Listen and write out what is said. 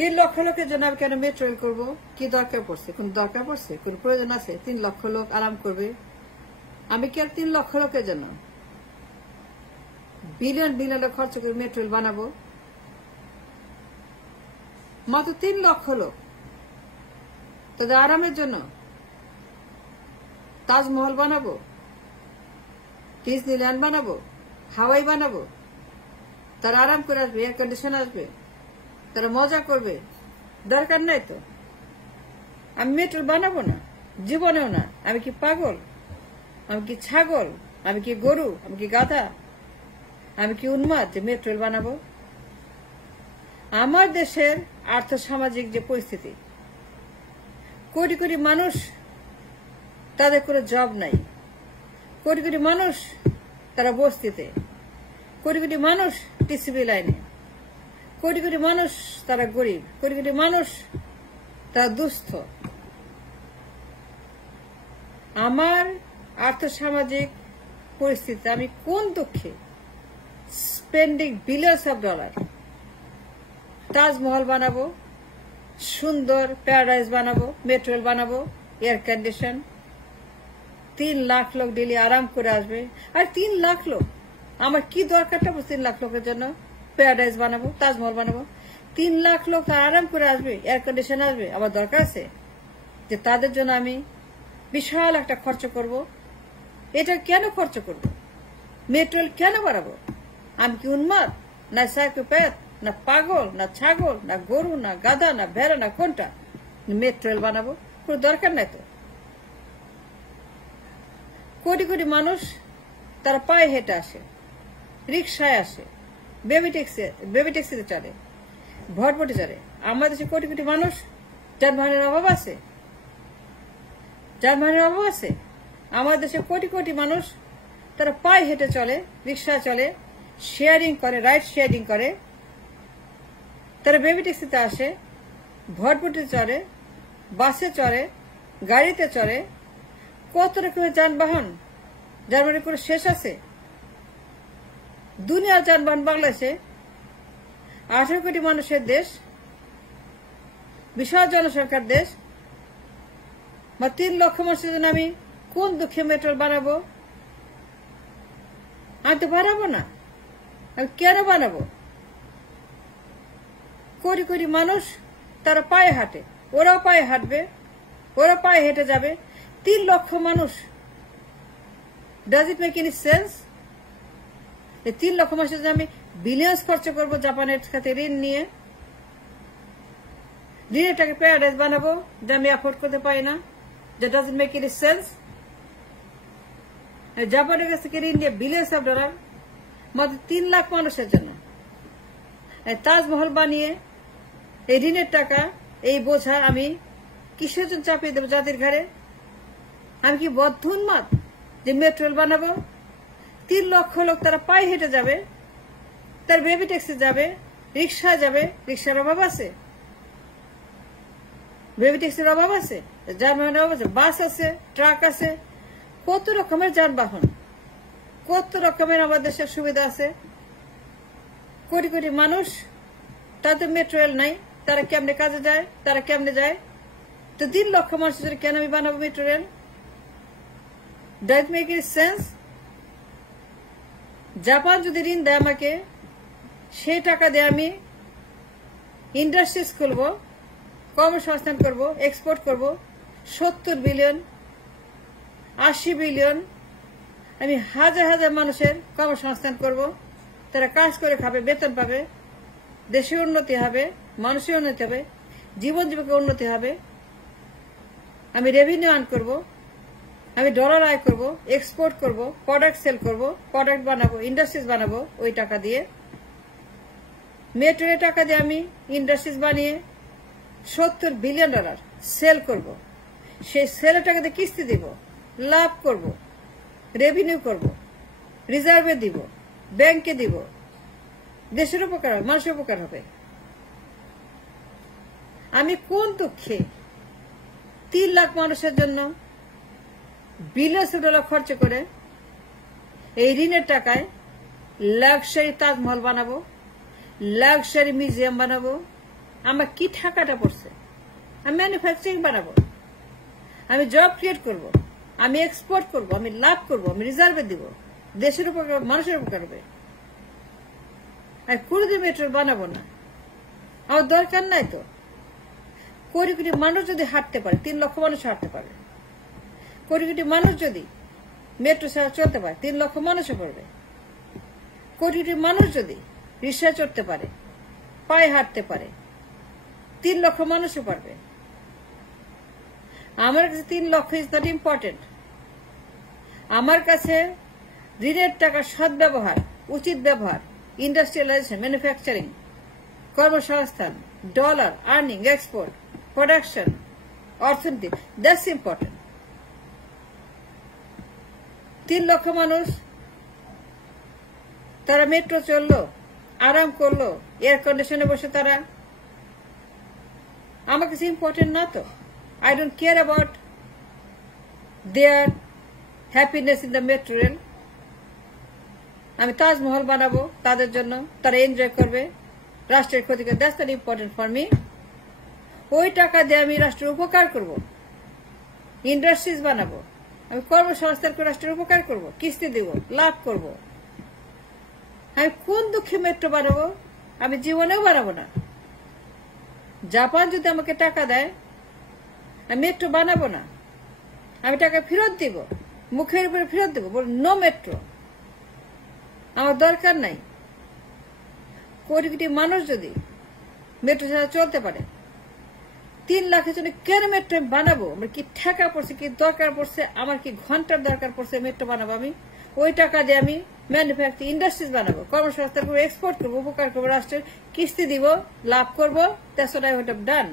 3 লক্ষ লোকের জন্য আমি কেন মেট্রো রেল করবো? কি দরকার পড়ছে? কোন দরকার পড়ছে? কোন প্রয়োজন আছে? 3 লক্ষ লোক আরাম করবে। আমি কি আর 3 লক্ষ লোকের জন্য বিলিয়ন বিলিয়ন খরচ করে মেট্রো রেল বানাবো? মাত্র 3 লক্ষ লোক তাদের আরামের জন্য তাজমহল বানাবো, ডিজনিল্যান্ড বানাবো, হাওয়াই বানাবো। তারা আরাম করে আসবে, এয়ার কন্ডিশন আসবে, তারা মজা করবে। দরকার নাই তো। আমি মেট্রো বানাবো না, জীবনেও না। আমি কি পাগল? আমি কি ছাগল? আমি কি গরু? আমি কি গাধা? আমি কি উন্মাদ যে মেট্রো রেল বানাবো? আমার দেশের আর্থসামাজিক যে পরিস্থিতি, কোটি কোটি মানুষ তাদের কোনো জব নাই, কোটি কোটি মানুষ তারা বস্তিতে, কোটি কোটি মানুষ টিসিবি লাইনে, কোটি কোটি মানুষ তারা গরিব, কোটি কোটি মানুষ তারা দুস্থ। আমার আর্থসামাজিক পরিস্থিতি আমি কোন দুঃখে spending billions of dollar Taj Mahal বানাবো, সুন্দর প্যারাডাইজ বানাবো, মেট্রো রেল বানাবো, এয়ার কন্ডিশন, 3 লাখ লোক ডেলি আরাম করে আসবে। আর 3 লাখ লোক, আমার কি দরকারটা 3 লাখ লোকের জন্য প্যারাডাইজ বানাবো, তাজমহল বানাবো? 3 লাখ লোক আরাম করে আসবে, এয়ার কন্ডিশন আসবে। আমার দরকার আছে যে তাদের জন্য আমি বিশাল একটা খরচ করব? এটা কেন খরচ করব? মেট্রো রেল কেন বানাবো? আমি কি উন্মাদ, না সাইকোপ্যাথ, না পাগল, না ছাগল, না গরু, না গাধা, না ভেড়া, না কোনটা? মেট্রো রেল বানাবো? কোনো দরকার নাই তো। কোটি কোটি মানুষ তারা পায়ে হেঁটে আসে, রিক্সায় আসে, বেবি ট্যাক্সিতে চলে, ভটভটি চলে। আমাদের দেশে কোটি কোটি মানুষ যানবাহনের অভাব আছে, যানবাহনের অভাব আছে। আমাদের দেশে কোটি কোটি মানুষ তারা পায়ে হেঁটে চলে, রিক্সায় চলে, শেয়ারিং করে, রাইড শেয়ারিং করে, তারা বেবি ট্যাক্সিতে আসে, ভটভটিতে চড়ে, বাসে চড়ে, গাড়িতে চড়ে। কত রকমের যানবাহন, যার মানে কোনো শেষ আছে? দুনিয়ার যানবাহন বাংলাদেশে 18 কোটি মানুষের দেশ, বিশাল জনসংখ্যার দেশ। 3 লক্ষ মানুষের জন্য আমি কোন দুঃখে মেট্রো রেল বানাবো? আমি তো বানাবো না। আমি কেন বানাবো? কোটি কোটি মানুষ তারা পায়ে হাঁটে, ওরাও পায়ে হাঁটবে, ওরা পায়ে হেঁটে যাবে। 3 লক্ষ মানুষ, does it make any sense? 3 লক্ষ মানুষের জন্য আমি বিলিয়ন্স খরচ করবো জাপানের কাছে ঋণ নিয়ে, ঋণের টাকা প্যারাডাইজ বানাবো যা আমি অ্যাফোর্ড করতে পারি না। Does it make any sense? জাপানের কাছ থেকে ঋণ নিয়ে বিলিয়ন্স অফ ডলার মাত্র 3 লাখ মানুষের জন্য তাজমহল বানিয়ে এই ঋণের টাকা, এই বোঝা আমি কিসের জন্য চাপিয়ে দেবো জাতির ঘাড়ে? আমি কি বদ্ধ উন্মাদ যে মেট্রো রেল বানাবো? 3 লক্ষ লোক তারা পায়ে হেঁটে যাবে, তার বেবি ট্যাক্সি যাবে, রিক্সা যাবে। রিক্সার অভাব আছে? বেবি ট্যাক্সির অভাব আছে? যানবাহনের অভাব আছে? বাস আছে, ট্রাক আছে, কত রকমের যানবাহন, কত রকমের আমার দেশের সুবিধা আছে। কোটি কোটি মানুষ, তাদের মেট্রো রেল নাই, তারা কেমনে কাজে যায়, তারা কেমনে যায়? তো 3 লক্ষ মানুষের জন্য কেন আমি বানাবো metro rail? Does make it sense? Japan যদি ঋণ দেয় আমাকে, সে টাকা দিয়ে আমি ইন্ডাস্ট্রিজ খুলবো, কর্মসংস্থান করবো, এক্সপোর্ট করবো। 70 বিলিয়ন, 80 বিলিয়ন, আমি হাজার হাজার মানুষের কর্মসংস্থান করব। তারা কাজ করে খাবে, বেতন পাবে, দেশের উন্নতি হবে, মানুষের উন্নতি হবে, জীবন জীবিকার উন্নতি হবে। আমি রেভিনিউ আর্ন করবো, আমি ডলার আয় করবো, এক্সপোর্ট করবো, প্রোডাক্ট সেল করবো, প্রোডাক্ট বানাবো, ইন্ডাস্ট্রিজ বানাবো। ওই টাকা দিয়ে, মেট্রো রেল টাকা দিয়ে আমি ইন্ডাস্ট্রিজ বানিয়ে 70 বিলিয়ন ডলার সেল করব। সেই সেলের টাকা দিয়ে কিস্তি দিব, লাভ করব, রেভিনিউ করব, রিজার্ভে দিব, ব্যাংকে দিব। দেশের উপকার হবে, মানুষের উপকার হবে। আমি কোন দুঃখে 3 লাখ মানুষের জন্য বিলিয়ন ডলার খরচ করে এই ঋণের টাকায় লাক্সারি তাজমহল বানাবো, লাক্সারি মিউজিয়াম বানাবো, আমার কি টাকাটা পড়ছে। আমি ম্যানুফ্যাকচারিং বানাবো, আমি জব ক্রিয়েট করব, আমি এক্সপোর্ট করব, আমি লাভ করব, আমি রিজার্ভে দিব, দেশের উপকার, মানুষের উপকার হবে। আর কোনোদিন মেট্রো বানাবো না, আমার দরকার নাই তো। কোটি কোটি মানুষ যদি হাঁটতে পারে, 3 লক্ষ মানুষ হাঁটতে পারে, কোটি কোটি মানুষ যদি মেট্রো ছাড়া চলতে পারে, 3 লক্ষ মানুষও করবে। কোটি কোটি মানুষ যদি রিক্সায় চড়তে পারে, পায়ে হাঁটতে পারে, 3 লক্ষ মানুষও পারবে। আমার কাছে 3 লক্ষ ইজ নট ইম্পর্টেন্ট। আমার কাছে ঋণের টাকার সদ্ব্যবহার, উচিত ব্যবহার, ইন্ডাস্ট্রিয়ালাইজেশন, ম্যানুফ্যাকচারিং, কর্মসংস্থান, ডলার, আর্নিং, এক্সপোর্ট, প্রোডাকশন, অর্থনীতি, দ্যাটস ইম্পর্টেন্ট। 3 লক্ষ মানুষ তারা মেট্রো চললো, আরাম করলো, এয়ার কন্ডিশনে বসে, তারা আমার কাছে ইম্পর্টেন্ট না তো। I don't care about their happiness in the metro rail. আমি তাজমহল বানাবো তাদের জন্য, তারা এনজয় করবে, রাষ্ট্রের ক্ষতি করবে। That's not important for me. ওই টাকা দিয়ে আমি রাষ্ট্রের উপকার করব, ইন্ডাস্ট্রিজ বানাবো, আমি কর্মসংস্থান করে রাষ্ট্রের উপকার করব, কিস্তি দেব, লাভ করব। আমি কোন দুঃখে মেট্রো বানাবো? আমি জীবনেও বানাবো না। জাপান যদি আমাকে টাকা দেয়, আমি মেট্রো বানাবো না, আমি টাকা ফেরত দিব, মুখের উপরে ফেরত দেবো, বল নো মেট্রো, আমার দরকার নাই। কোটি কোটি মানুষ যদি মেট্রো ছাড়া চলতে পারে, 3 লাখের জন্য কেন মেট্রো বানাবো? আমার কি টাকা পড়ছে, কি দরকার পড়ছে, আমার কি ঘন্টার দরকার পড়ছে মেট্রো বানাবো? আমি ওই টাকা দিয়ে আমি ম্যানুফ্যাকচারিং ইন্ডাস্ট্রিজ বানাবো, কর্মসংস্থান করবো, এক্সপোর্ট করবো, উপকার করবো, রাষ্ট্রের কিস্তি দিব, লাভ করবো। That's what I would have done.